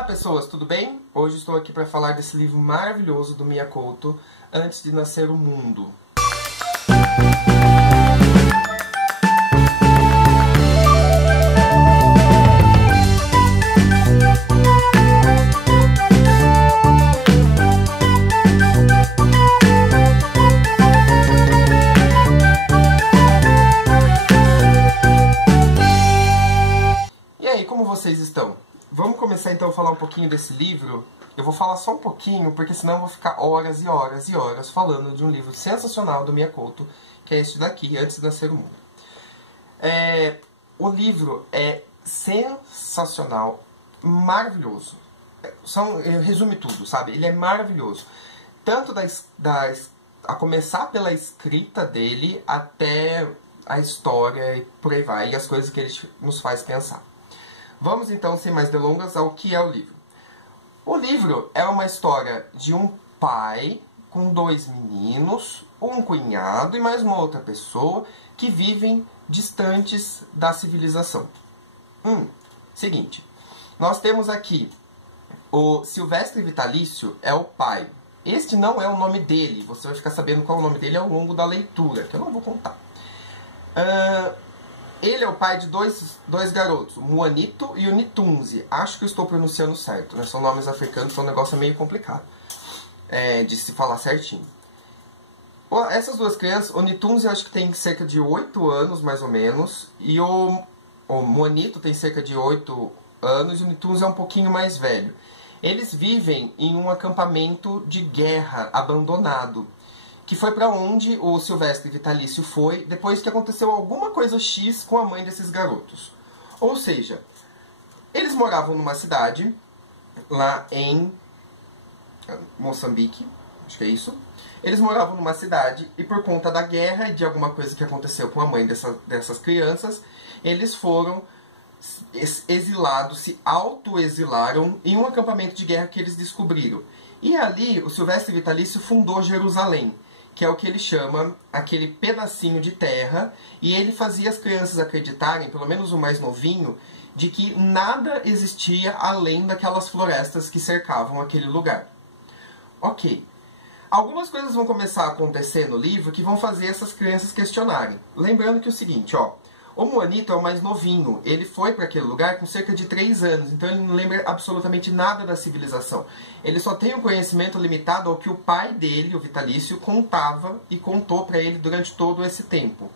Olá pessoas, tudo bem? Hoje estou aqui para falar desse livro maravilhoso do Mia Couto, Antes de Nascer o Mundo. E aí, como vocês estão? Vamos começar então a falar um pouquinho desse livro. Eu vou falar só um pouquinho, porque senão eu vou ficar horas e horas e horas falando de um livro sensacional do Mia Couto, que é este daqui, Antes de Nascer o Mundo. O livro é sensacional, maravilhoso. Resume tudo, sabe? Ele é maravilhoso. Tanto a começar pela escrita dele, até a história e por aí vai, e as coisas que ele nos faz pensar. Vamos então, sem mais delongas, ao que é o livro. O livro é uma história de um pai com dois meninos, um cunhado e mais uma outra pessoa que vivem distantes da civilização. Seguinte, nós temos aqui o Silvestre Vitalício, é o pai. Este não é o nome dele, você vai ficar sabendo qual é o nome dele ao longo da leitura, que eu não vou contar. Ele é o pai de dois garotos, o Muanito e o Nitunzi. Acho que eu estou pronunciando certo, né? São nomes africanos, são um negócio meio complicado de se falar certinho. Essas duas crianças, o Nitunzi eu acho que tem cerca de 8 anos, mais ou menos. E o Muanito tem cerca de 8 anos e o Nitunzi é um pouquinho mais velho. Eles vivem em um acampamento de guerra abandonado, que foi para onde o Silvestre Vitalício foi depois que aconteceu alguma coisa X com a mãe desses garotos. Ou seja, eles moravam numa cidade, lá em Moçambique, acho que é isso. Eles moravam numa cidade e por conta da guerra e de alguma coisa que aconteceu com a mãe dessas crianças, eles foram exilados, se auto-exilaram em um acampamento de guerra que eles descobriram. E ali o Silvestre Vitalício fundou Jerusalém, que é o que ele chama aquele pedacinho de terra, e ele fazia as crianças acreditarem, pelo menos o mais novinho, de que nada existia além daquelas florestas que cercavam aquele lugar. Ok. Algumas coisas vão começar a acontecer no livro que vão fazer essas crianças questionarem. Lembrando que é o seguinte, o Muanito é o mais novinho, ele foi para aquele lugar com cerca de 3 anos, então ele não lembra absolutamente nada da civilização. Ele só tem um conhecimento limitado ao que o pai dele, o Vitalício, contava e contou para ele durante todo esse tempo.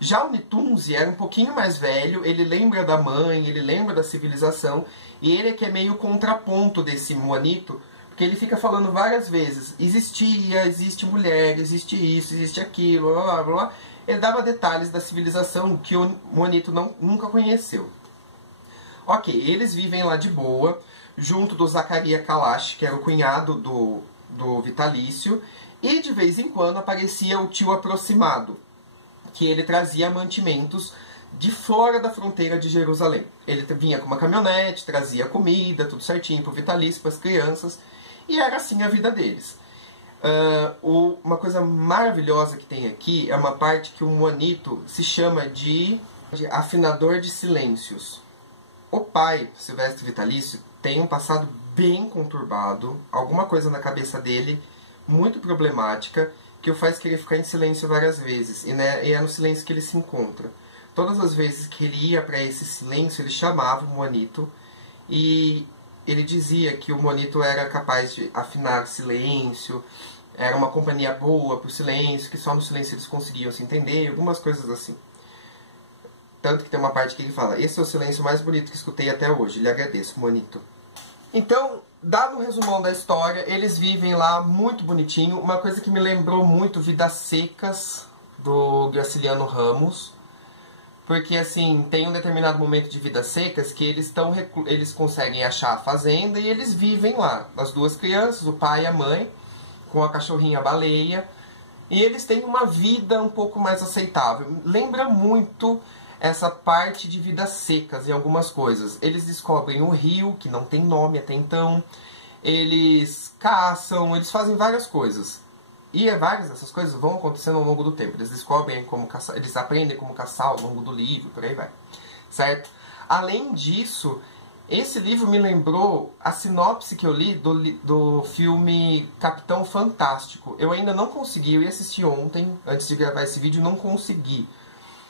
Já o Nitunzi era um pouquinho mais velho, ele lembra da mãe, ele lembra da civilização, e ele é que é meio contraponto desse Muanito, porque ele fica falando várias vezes, existe mulher, existe isso, existe aquilo, blá blá blá. Ele dava detalhes da civilização que o Muanito nunca conheceu. Ok, eles vivem lá de boa, junto do Zacarias Kalash, que era o cunhado do Vitalício, e de vez em quando aparecia o tio aproximado, que ele trazia mantimentos de fora da fronteira de Jerusalém. Ele vinha com uma caminhonete, trazia comida, tudo certinho para o Vitalício, para as crianças, e era assim a vida deles. Uma coisa maravilhosa que tem aqui é uma parte que o Muanito se chama de afinador de silêncios. O pai, Silvestre Vitalício, tem um passado bem conturbado, alguma coisa na cabeça dele muito problemática, que o faz querer ficar em silêncio várias vezes, e é no silêncio que ele se encontra. Todas as vezes que ele ia para esse silêncio, ele chamava o Muanito, e ele dizia que o Muanito era capaz de afinar o silêncio, era uma companhia boa para o silêncio, que só no silêncio eles conseguiam se entender, algumas coisas assim. Tanto que tem uma parte que ele fala, esse é o silêncio mais bonito que escutei até hoje, lhe agradeço, Muanito. Então, dado o resumão da história, eles vivem lá muito bonitinho, uma coisa que me lembrou muito Vidas Secas, do Graciliano Ramos, porque assim, tem um determinado momento de Vidas Secas que eles conseguem achar a fazenda e eles vivem lá. As duas crianças, o pai e a mãe, com a cachorrinha baleia, e eles têm uma vida um pouco mais aceitável. Lembra muito essa parte de Vidas Secas em algumas coisas. Eles descobrem o rio, que não tem nome até então, eles caçam, eles fazem várias coisas. E várias dessas coisas vão acontecendo ao longo do tempo. Eles descobrem como caçar, eles aprendem como caçar ao longo do livro, por aí vai. Certo? Além disso, Esse livro me lembrou a sinopse que eu li do filme Capitão Fantástico. Eu ainda não consegui, eu ia assistir ontem, antes de gravar esse vídeo, não consegui.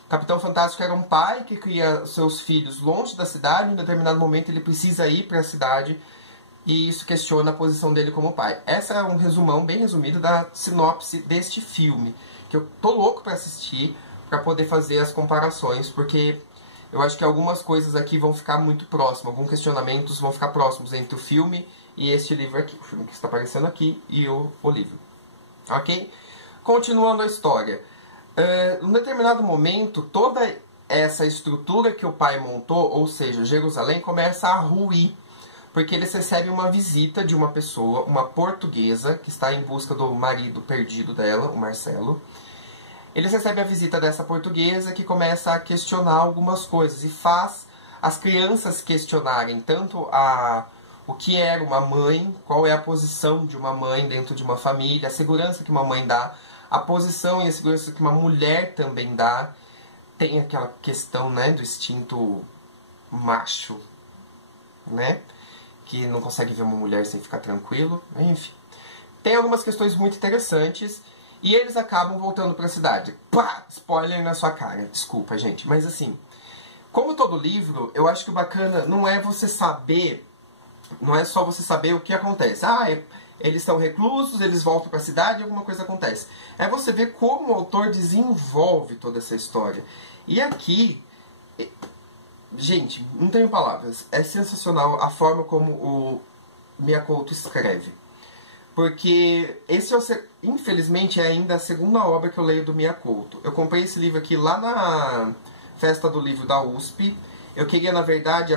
Capitão Fantástico era um pai que cria seus filhos longe da cidade, em determinado momento ele precisa ir para a cidade, e isso questiona a posição dele como pai. Essa é um resumão bem resumido da sinopse deste filme, que eu tô louco para assistir, para poder fazer as comparações, porque eu acho que algumas coisas aqui vão ficar muito próximas, alguns questionamentos vão ficar próximos entre o filme e este livro aqui. O filme que está aparecendo aqui e o livro. Ok? Continuando a história. Em determinado momento, toda essa estrutura que o pai montou, ou seja, Jerusalém, começa a ruir. Porque eles recebem uma visita de uma pessoa, uma portuguesa, que está em busca do marido perdido dela, o Marcelo. Eles recebem a visita dessa portuguesa que começa a questionar algumas coisas e faz as crianças questionarem tanto o que era uma mãe, qual é a posição de uma mãe dentro de uma família, a segurança que uma mãe dá, a posição e a segurança que uma mulher também dá. Tem aquela questão, né, do instinto macho, né, que não consegue ver uma mulher sem ficar tranquilo, enfim. Tem algumas questões muito interessantes. E eles acabam voltando para a cidade. Pá! Spoiler na sua cara. Desculpa, gente. Mas assim, como todo livro, eu acho que o bacana não é você saber... Não é só você saber o que acontece. Eles são reclusos, eles voltam para a cidade e alguma coisa acontece. É você ver como o autor desenvolve toda essa história. E aqui... Gente, não tenho palavras. É sensacional a forma como o Miyakoto escreve. Porque esse, infelizmente, é ainda a segunda obra que eu leio do Miyakoto. Eu comprei esse livro aqui lá na Festa do Livro da USP. Eu queria, na verdade,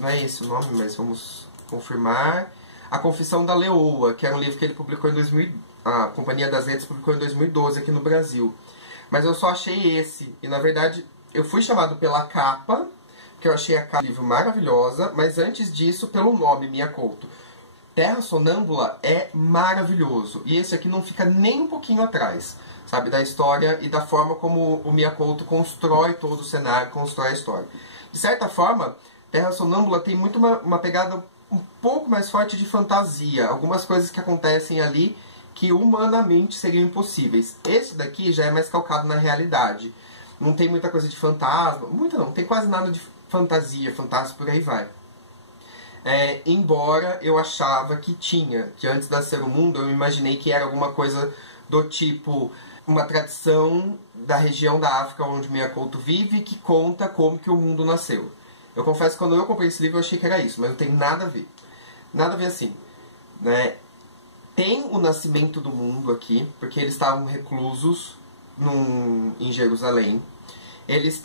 não é esse o nome, mas vamos confirmar. A Confissão da Leoa, que era um livro que ele publicou em 2000... A Companhia das Letras publicou em 2012 aqui no Brasil. Mas eu só achei esse. E, na verdade, eu fui chamado pela capa, que eu achei a capa do livro maravilhosa, mas antes disso, pelo nome, Miyakoto. Terra Sonâmbula é maravilhoso. E esse aqui não fica nem um pouquinho atrás, sabe? Da história e da forma como o Miyakoto constrói todo o cenário, constrói a história. De certa forma, Terra Sonâmbula tem muito uma pegada um pouco mais forte de fantasia. Algumas coisas que acontecem ali que humanamente seriam impossíveis. Esse daqui já é mais calcado na realidade. Não tem muita coisa de fantasma. Muita não, tem quase nada de fantasia, fantástico, por aí vai. Embora eu achava que tinha, que antes de Ser o Mundo eu imaginei que era alguma coisa do tipo uma tradição da região da África onde Miyakoto vive que conta como que o mundo nasceu. Eu confesso que quando eu comprei esse livro eu achei que era isso, mas não tem nada a ver. Nada a ver assim, né? Tem o nascimento do mundo aqui, porque eles estavam reclusos em Jerusalém. Eles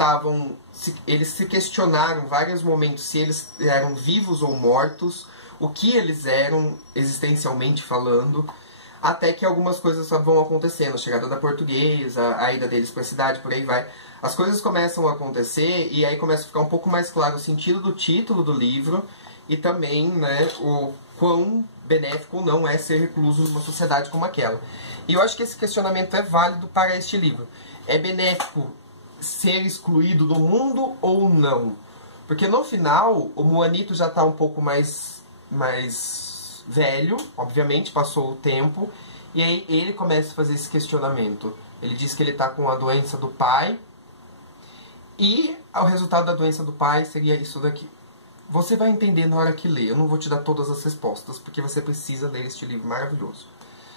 se questionaram em vários momentos se eles eram vivos ou mortos, o que eles eram existencialmente falando, até que algumas coisas vão acontecendo, a chegada da portuguesa, a ida deles para a cidade, por aí vai. As coisas começam a acontecer e aí começa a ficar um pouco mais claro o sentido do título do livro e também, né, o quão benéfico ou não é ser recluso numa sociedade como aquela. E eu acho que esse questionamento é válido para este livro. É benéfico ser excluído do mundo ou não? Porque no final, o Juanito já está um pouco mais velho, obviamente, passou o tempo, e aí ele começa a fazer esse questionamento. Ele diz que ele está com a doença do pai, e o resultado da doença do pai seria isso daqui. Você vai entender na hora que lê, eu não vou te dar todas as respostas, porque você precisa ler este livro maravilhoso.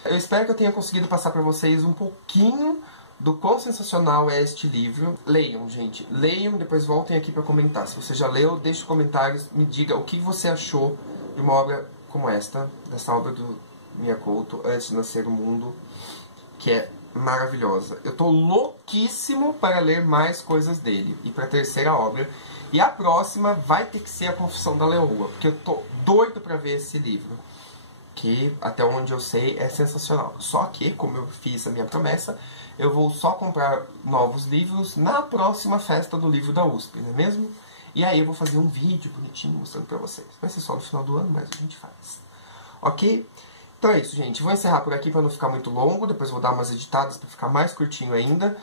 Eu espero que eu tenha conseguido passar para vocês um pouquinho do quão sensacional é este livro. Leiam, gente. Leiam, depois voltem aqui para comentar. Se você já leu, deixe comentários, me diga o que você achou de uma obra como esta, dessa obra do Miyakoto, Antes de Nascer o Mundo, que é maravilhosa. Eu tô louquíssimo para ler mais coisas dele, e para a terceira obra. E a próxima vai ter que ser A Confissão da Leoa, porque eu tô doido para ver esse livro, que até onde eu sei é sensacional. Só que, como eu fiz a minha promessa, eu vou só comprar novos livros na próxima festa do livro da USP, não é mesmo? E aí eu vou fazer um vídeo bonitinho mostrando pra vocês. Vai ser só no final do ano, mas a gente faz. Ok? Então é isso, gente. Vou encerrar por aqui pra não ficar muito longo. Depois vou dar umas editadas pra ficar mais curtinho ainda.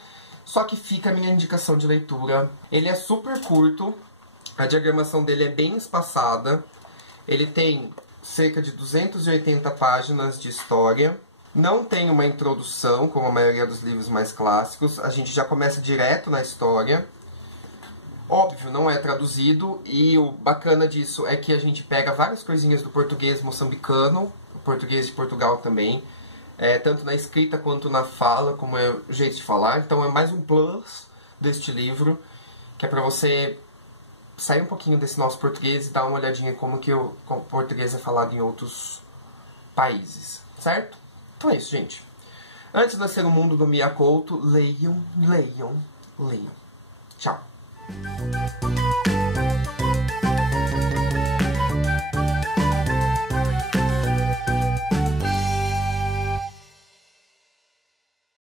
Só que fica a minha indicação de leitura. Ele é super curto. A diagramação dele é bem espaçada. Ele tem cerca de 280 páginas de história. Não tem uma introdução, como a maioria dos livros mais clássicos. A gente já começa direto na história. Óbvio, não é traduzido, e o bacana disso é que a gente pega várias coisinhas do português moçambicano, o português de Portugal também, tanto na escrita quanto na fala, como é o jeito de falar. Então é mais um plus deste livro, que é para você sair um pouquinho desse nosso português e dar uma olhadinha como que o português é falado em outros países, certo? Então é isso, gente. Antes de nascer o mundo do Mia Couto, leiam, leiam, leiam. Tchau.